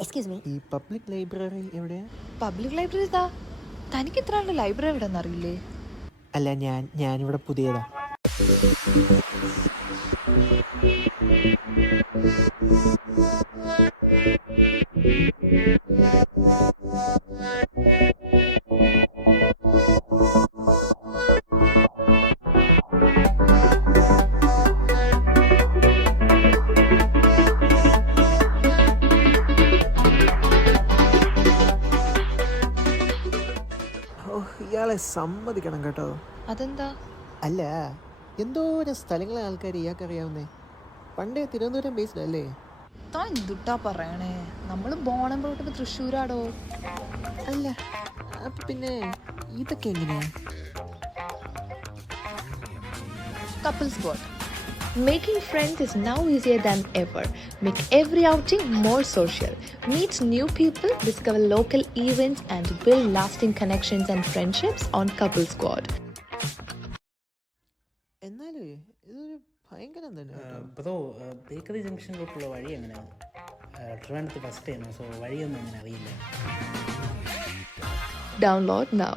Excuse me, ഈ public library എവിടെയാ? Public library ഇതാ. തനിക്ക് ഇത്ര ആളുടെ ലൈബ്രറി എവിടെ അറിയില്ലേ? അല്ല, ഞാനിവിടെ പുതിയതാ. ഇയാളെ സമ്മതിക്കണം കേട്ടോ. അതെന്താ? അല്ല, എന്തോരം സ്ഥലങ്ങളെ ആൾക്കാർ ഇയാൾക്ക് അറിയാവുന്നേ. പണ്ടേ തിരുവനന്തപുരം ബേസ്ഡ് അല്ലേ? താൻ എന്തുട്ടാ പറയണേ? നമ്മൾ ബോണം പോയിട്ട് തൃശ്ശൂരാടോ. അല്ല, അപ്പൊ പിന്നെ ഇതൊക്കെ എങ്ങനെയാ? Couple Squad. Making friends is now easier than ever. Make every outing more social. Meet new people, discover local events, and build lasting connections and friendships on Couple Squad. എന്നാലും ഇതൊരു ഭയങ്കരം തന്നെ കേട്ടോ. ബ്രോ, ബേക്കറി ജംഗ്ഷനിലോട്ടുള്ള വഴി എങ്ങനെയാണ്? ട്രിവാൻഡ്രത്ത് first time, so വഴിയൊന്നും അങ്ങനെ അറിയില്ല. Download now.